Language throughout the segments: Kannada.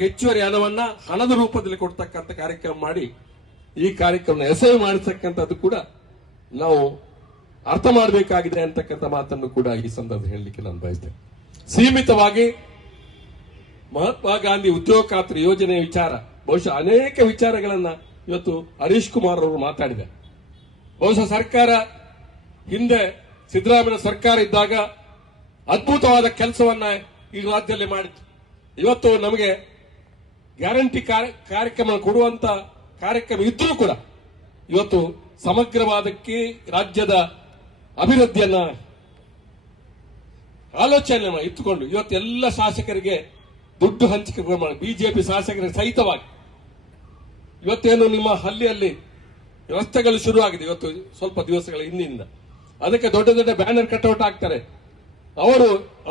ಹೆಚ್ಚುವರಿ ಹಣವನ್ನ ಹಣದ ರೂಪದಲ್ಲಿ ಕೊಡ್ತಕ್ಕಂಥ ಕಾರ್ಯಕ್ರಮ ಮಾಡಿ ಈ ಕಾರ್ಯಕ್ರಮ ಯಶಸ್ವಿ ಮಾಡಿರ್ತಕ್ಕಂಥದ್ದು ಕೂಡ ನಾವು ಅರ್ಥ ಮಾಡಬೇಕಾಗಿದೆ ಅಂತಕ್ಕಂಥ ಮಾತನ್ನು ಕೂಡ ಈ ಸಂದರ್ಭ ಹೇಳಲಿಕ್ಕೆ ನಾನು ಬಯಸ್ತೇನೆ. ಸೀಮಿತವಾಗಿ ಮಹಾತ್ಮ ಗಾಂಧಿ ಉದ್ಯೋಗ ಖಾತ್ರಿ ಯೋಜನೆ ವಿಚಾರ ಬಹುಶಃ ಅನೇಕ ವಿಚಾರಗಳನ್ನ ಇವತ್ತು ಹರೀಶ್ ಕುಮಾರ್ ಅವರು ಮಾತಾಡಿದ್ದಾರೆ. ಬಹುಶಃ ಸರ್ಕಾರ ಹಿಂದೆ ಸಿದ್ದರಾಮಯ್ಯ ಸರ್ಕಾರ ಇದ್ದಾಗ ಅದ್ಭುತವಾದ ಕೆಲಸವನ್ನ ಈ ರಾಜ್ಯದಲ್ಲಿ ಮಾಡಿತ್ತು. ಇವತ್ತು ನಮಗೆ ಗ್ಯಾರಂಟಿ ಕಾರ್ಯಕ್ರಮ ಕೊಡುವಂತ ಕಾರ್ಯಕ್ರಮ ಇದ್ರೂ ಕೂಡ ಇವತ್ತು ಸಮಗ್ರವಾದಕ್ಕೆ ರಾಜ್ಯದ ಅಭಿವೃದ್ಧಿಯನ್ನ ಆಲೋಚನೆ ಇಟ್ಟುಕೊಂಡು ಇವತ್ತು ಎಲ್ಲ ಶಾಸಕರಿಗೆ ದುಡ್ಡು ಹಂಚಿಕೆ ಮಾಡಿ ಬಿಜೆಪಿ ಶಾಸಕರಿಗೆ ಸಹಿತವಾಗಿ ಇವತ್ತೇನು ನಿಮ್ಮ ಹಳ್ಳಿಯಲ್ಲಿ ರಸ್ತೆಗಳು ಶುರುವಾಗಿದೆ. ಇವತ್ತು ಸ್ವಲ್ಪ ದಿವಸಗಳ ಹಿಂದಿನಿಂದ ಅದಕ್ಕೆ ದೊಡ್ಡ ದೊಡ್ಡ ಬ್ಯಾನರ್ ಕಟ್ಔಟ್ ಆಗ್ತಾರೆ,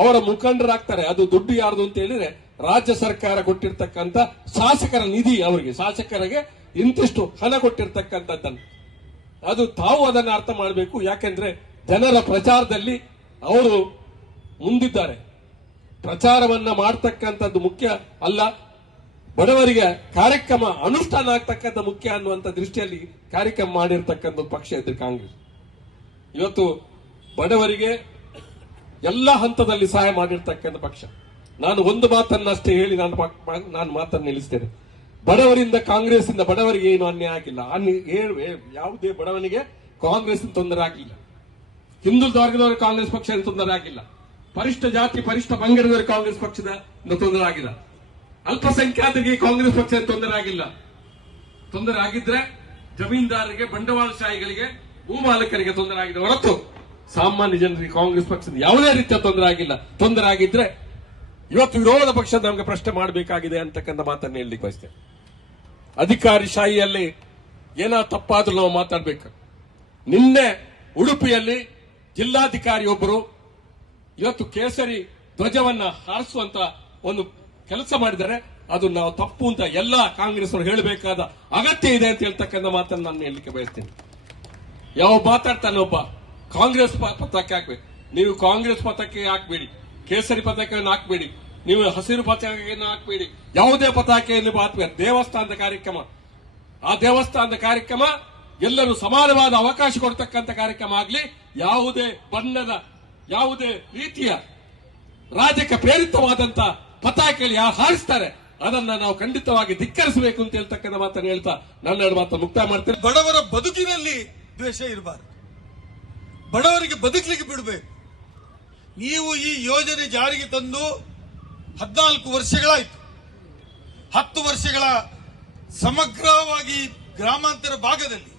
ಅವರ ಮುಖಂಡರಾಗ್ತಾರೆ. ಅದು ದುಡ್ಡು ಯಾರ್ದು ಅಂತ ಹೇಳಿದ್ರೆ ರಾಜ್ಯ ಸರ್ಕಾರ ಕೊಟ್ಟಿರ್ತಕ್ಕಂಥ ಶಾಸಕರ ನಿಧಿ, ಅವರಿಗೆ ಶಾಸಕರಿಗೆ ಇಂತಿಷ್ಟು ಹಣ ಕೊಟ್ಟಿರ್ತಕ್ಕಂಥದ್ದನ್ನು ಅದು ತಾವು ಅದನ್ನು ಅರ್ಥ ಮಾಡಬೇಕು. ಯಾಕೆಂದ್ರೆ ಜನರ ಪ್ರಚಾರದಲ್ಲಿ ಅವರು ಮುಂದಿದ್ದಾರೆ. ಪ್ರಚಾರವನ್ನ ಮಾಡತಕ್ಕಂಥದ್ದು ಮುಖ್ಯ ಅಲ್ಲ, ಬಡವರಿಗೆ ಕಾರ್ಯಕ್ರಮ ಅನುಷ್ಠಾನ ಆಗ್ತಕ್ಕಂಥ ಮುಖ್ಯ ಅನ್ನುವಂಥ ದೃಷ್ಟಿಯಲ್ಲಿ ಕಾರ್ಯಕ್ರಮ ಮಾಡಿರ್ತಕ್ಕಂಥ ಪಕ್ಷ ಇದ್ರೆ ಕಾಂಗ್ರೆಸ್. ಇವತ್ತು ಬಡವರಿಗೆ ಎಲ್ಲ ಹಂತದಲ್ಲಿ ಸಹಾಯ ಮಾಡಿರ್ತಕ್ಕಂಥ ಪಕ್ಷ. ನಾನು ಒಂದು ಮಾತನ್ನಷ್ಟೇ ಹೇಳಿ ನಾನು ಮಾತನ್ನು ನಿಲ್ಲಿಸ್ತೇನೆ. ಬಡವರಿಂದ ಕಾಂಗ್ರೆಸ್ ಇಂದ ಬಡವರಿಗೆ ಏನು ಅನ್ಯಾಯ ಆಗಿಲ್ಲ. ಯಾವುದೇ ಬಡವನಿಗೆ ಕಾಂಗ್ರೆಸ್ ತೊಂದರೆ ಆಗಿಲ್ಲ. ಹಿಂದುಳಿದ ವರ್ಗದವರಿಗೆ ಕಾಂಗ್ರೆಸ್ ಪಕ್ಷ ತೊಂದರೆ ಆಗಿಲ್ಲ. ಪರಿಷ್ಠ ಜಾತಿ ಪರಿಷ್ಠ ಪಂಗಡದವರಿಗೆ ಕಾಂಗ್ರೆಸ್ ಪಕ್ಷದ ತೊಂದರೆ ಆಗಿಲ್ಲ. ಅಲ್ಪಸಂಖ್ಯಾತರಿಗೆ ಕಾಂಗ್ರೆಸ್ ಪಕ್ಷ ತೊಂದರೆ ಆಗಿಲ್ಲ. ತೊಂದರೆ ಆಗಿದ್ರೆ ಜಮೀನ್ದಾರರಿಗೆ, ಬಂಡವಾಳಶಾಹಿಗಳಿಗೆ, ಭೂಮಾಲಕರಿಗೆ ತೊಂದರೆ ಆಗಿದೆ ಹೊರತು ಸಾಮಾನ್ಯ ಜನರಿಗೆ ಕಾಂಗ್ರೆಸ್ ಪಕ್ಷದ ಯಾವುದೇ ರೀತಿಯ ತೊಂದರೆ ಆಗಿಲ್ಲ. ತೊಂದರೆ ಆಗಿದ್ರೆ ಇವತ್ತು ವಿರೋಧ ಪಕ್ಷ ನಮಗೆ ಪ್ರಶ್ನೆ ಮಾಡಬೇಕಾಗಿದೆ ಅಂತಕ್ಕಂಥ ಮಾತನ್ನು ಹೇಳಲಿಕ್ಕೆ ಬಯಸ್ತೇನೆ. ಅಧಿಕಾರಿ ಶಾಹಿಯಲ್ಲಿ ಏನಾದ್ರು ತಪ್ಪಾದ್ರೂ ನಾವು ಮಾತಾಡಬೇಕು. ನಿನ್ನೆ ಉಡುಪಿಯಲ್ಲಿ ಜಿಲ್ಲಾಧಿಕಾರಿ ಒಬ್ಬರು ಇವತ್ತು ಕೇಸರಿ ಧ್ವಜವನ್ನ ಹಾರಿಸುವಂತ ಒಂದು ಕೆಲಸ ಮಾಡಿದರೆ ಅದು ನಾವು ತಪ್ಪು ಅಂತ ಎಲ್ಲ ಕಾಂಗ್ರೆಸ್ ಅವರು ಹೇಳಬೇಕಾದ ಅಗತ್ಯ ಇದೆ ಅಂತ ಹೇಳ್ತಕ್ಕಂಥ ಮಾತನ್ನು ನಾನು ಹೇಳಲಿಕ್ಕೆ ಬಯಸ್ತೇನೆ. ಯಾವ ಮಾತಾಡ್ತಾನೆ ಒಬ್ಬ ಕಾಂಗ್ರೆಸ್ ಪತಾಕೆ ಹಾಕ್ಬೇಕು, ನೀವು ಕಾಂಗ್ರೆಸ್ ಪತಾಕೆ ಹಾಕ್ಬೇಡಿ, ಕೇಸರಿ ಪತಾಕೆಯನ್ನು ಹಾಕ್ಬೇಡಿ, ನೀವು ಹಸಿರು ಪತಾಕೆಯನ್ನು ಹಾಕ್ಬೇಡಿ, ಯಾವುದೇ ಪತಾಕೆಯನ್ನು ಹಾಕ್ಬೇಕು. ದೇವಸ್ಥಾನದ ಕಾರ್ಯಕ್ರಮ, ಆ ದೇವಸ್ಥಾನದ ಕಾರ್ಯಕ್ರಮ ಎಲ್ಲರೂ ಸಮಾನವಾದ ಅವಕಾಶ ಕೊಡ್ತಕ್ಕಂಥ ಕಾರ್ಯಕ್ರಮ ಆಗಲಿ, ಯಾವುದೇ ಬಣ್ಣದ ಯಾವುದೇ ರೀತಿಯ ರಾಜಕೀಯ ಪ್ರೇರಿತವಾದಂತ ಪತಾಕೆಗಳು ಯಾರು ಹಾರಿಸ್ತಾರೆ ಅದನ್ನ ನಾವು ಖಂಡಿತವಾಗಿ ಧಿಕ್ಕರಿಸಬೇಕು ಅಂತ ಹೇಳ್ತಕ್ಕಂಥ ಮಾತನ್ನು ಹೇಳ್ತಾ ನನ್ನ ಎರಡು ಮಾತನ್ನು ಮುಕ್ತಾಯ ಮಾಡ್ತೇನೆ. ಬಡವರ ಬದುಕಿನಲ್ಲಿ ದ್ವೇಷ ಇರಬಾರದು, ಬಡವರಿಗೆ ಬದುಕಲಿಕ್ಕೆ ಬಿಡಬೇಕು. ನೀವು ಈ ಯೋಜನೆ ಜಾರಿಗೆ ತಂದು 14 ವರ್ಷಗಳಾಯಿತು. 10 ವರ್ಷಗಳ ಸಮಗ್ರವಾಗಿ ಗ್ರಾಮಾಂತರ ಭಾಗದಲ್ಲಿ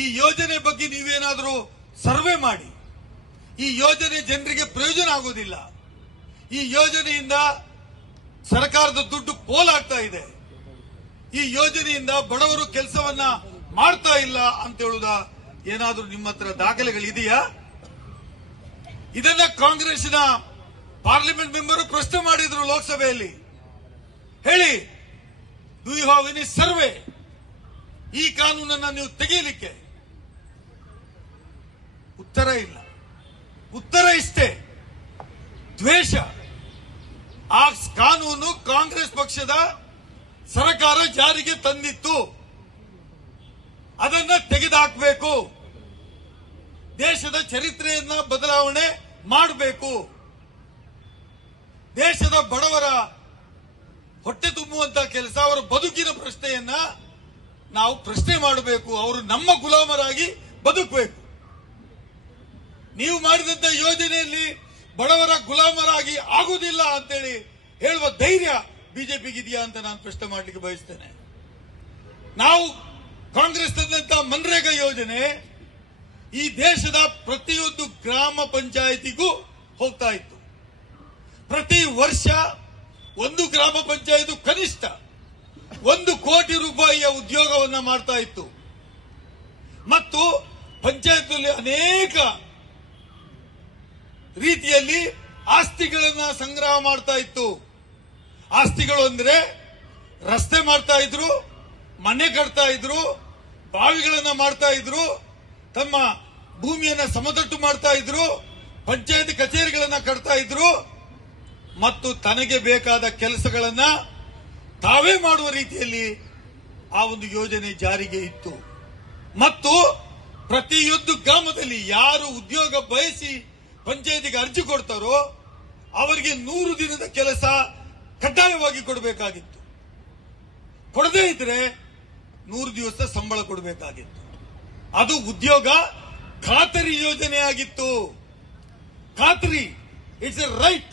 ಈ ಯೋಜನೆ ಬಗ್ಗೆ ನೀವೇನಾದರೂ ಸರ್ವೆ ಮಾಡಿ. ಈ ಯೋಜನೆ ಜನರಿಗೆ ಪ್ರಯೋಜನ ಆಗುವುದಿಲ್ಲ. ಈ ಯೋಜನೆಯಿಂದ ಸರ್ಕಾರದ ದುಡ್ಡು ಪೋಲಾಗ್ತಾ ಇದೆ. ಈ ಯೋಜನೆಯಿಂದ ಬಡವರು ಕೆಲಸವನ್ನ ಮಾಡ್ತಾ ಇಲ್ಲ ಅಂತ ಹೇಳುವುದ ಏನಾದರೂ ನಿಮ್ಮ ಹತ್ರ ದಾಖಲೆಗಳಿದೆಯಾ? ಇದನ್ನ ಕಾಂಗ್ರೆಸ್ನ ಪಾರ್ಲಿಮೆಂಟ್ ಮೆಂಬರ್ ಪ್ರಶ್ನೆ ಮಾಡಿದ್ರು ಲೋಕಸಭೆಯಲ್ಲಿ. ಹೇಳಿ, do you have any survey ಈ ಕಾನೂನನ್ನ ನೀವು ತೆಗೆಯಲಿಕ್ಕೆ? ಉತ್ತರ ಇಲ್ಲ. ಉತ್ತರ ಇಷ್ಟೇ, ದ್ವೇಷ. ಆ ಕಾನೂನು ಕಾಂಗ್ರೆಸ್ ಪಕ್ಷದ ಸರ್ಕಾರ ಜಾರಿಗೆ ತಂದಿತ್ತು, ಅದನ್ನ ತೆಗೆದುಹಾಕಬೇಕು. ದೇಶದ ಚರಿತ್ರೆಯನ್ನ ಬದಲಾವಣೆ ಮಾಡಬೇಕು. ದೇಶದ ಬಡವರ ಹೊಟ್ಟೆ ತುಂಬುವಂತ ಕೆಲಸ, ಅವರ ಬದುಕಿನ ಪ್ರಶ್ನೆಯನ್ನ ನಾವು ಪ್ರಶ್ನೆ ಮಾಡಬೇಕು. ಅವರು ನಮ್ಮ ಗುಲಾಮರಾಗಿ ಬದುಕಬೇಕು. ನೀವು ಮಾಡಿದಂತ ಯೋಜನೆಯಲ್ಲಿ ಬಡವರ ಗುಲಾಮರಾಗಿ ಆಗುವುದಿಲ್ಲ ಅಂತೇಳಿ ಹೇಳುವ ಧೈರ್ಯ ಬಿಜೆಪಿಗಿದೆಯಾ ಅಂತ ನಾನು ಪ್ರಶ್ನೆ ಮಾಡಲಿಕ್ಕೆ ಬಯಸ್ತೇನೆ. ನಾವು ಕಾಂಗ್ರೆಸ್ ತಂದಂತ ಮನ್ರೇಗಾ ಯೋಜನೆ ಈ ದೇಶದ ಪ್ರತಿಯೊಂದು ಗ್ರಾಮ ಪಂಚಾಯಿತಿಗೂ ಹೋಗ್ತಾ ಇತ್ತು. ಪ್ರತಿ ವರ್ಷ ಒಂದು ಗ್ರಾಮ ಪಂಚಾಯಿತಿ ಕನಿಷ್ಠ 1 ಕೋಟಿ ರೂಪಾಯಿಯ ಉದ್ಯೋಗವನ್ನ ಮಾಡ್ತಾ ಇತ್ತು. ಮತ್ತು ಪಂಚಾಯತ್ನಲ್ಲಿ ಅನೇಕ ರೀತಿಯಲ್ಲಿ ಆಸ್ತಿಗಳನ್ನ ಸಂಗ್ರಹ ಮಾಡ್ತಾ ಇತ್ತು. ಆಸ್ತಿಗಳು ಅಂದ್ರೆ ರಸ್ತೆ ಮಾಡ್ತಾ ಇದ್ರು, ಮನೆ ಕಟ್ತಾ ಇದ್ರು, ಬಾವಿಗಳನ್ನ ಮಾಡ್ತಾ ಇದ್ರು, ತಮ್ಮ ಭೂಮಿಯನ್ನ ಸಮತಟ್ಟು ಮಾಡ್ತಾ ಇದ್ರು, ಪಂಚಾಯತ್ ಕಚೇರಿಗಳನ್ನ ಕಟ್ತಾ ಇದ್ರು ಮತ್ತು ತನಗೆ ಬೇಕಾದ ಕೆಲಸಗಳನ್ನ ತಾವೇ ಮಾಡುವ ರೀತಿಯಲ್ಲಿ ಆ ಒಂದು ಯೋಜನೆ ಜಾರಿಗೆ ಇತ್ತು. ಮತ್ತು ಪ್ರತಿಯೊಂದು ಗ್ರಾಮದಲ್ಲಿ ಯಾರು ಉದ್ಯೋಗ ಬಯಸಿ ಪಂಚಾಯತಿಗೆ ಅರ್ಜಿ ಕೊಡ್ತಾರೋ ಅವರಿಗೆ 100 ದಿನದ ಕೆಲಸ ಕಡ್ಡಾಯವಾಗಿ ಕೊಡಬೇಕಾಗಿತ್ತು. ಕೊಡದೇ ಇದ್ರೆ 100 ದಿವಸ ಸಂಬಳ ಕೊಡಬೇಕಾಗಿತ್ತು. ಅದು ಉದ್ಯೋಗ ಖಾತರಿ ಯೋಜನೆ ಆಗಿತ್ತು. ಖಾತರಿ, ಇಟ್ಸ್ ಎ ರೈಟ್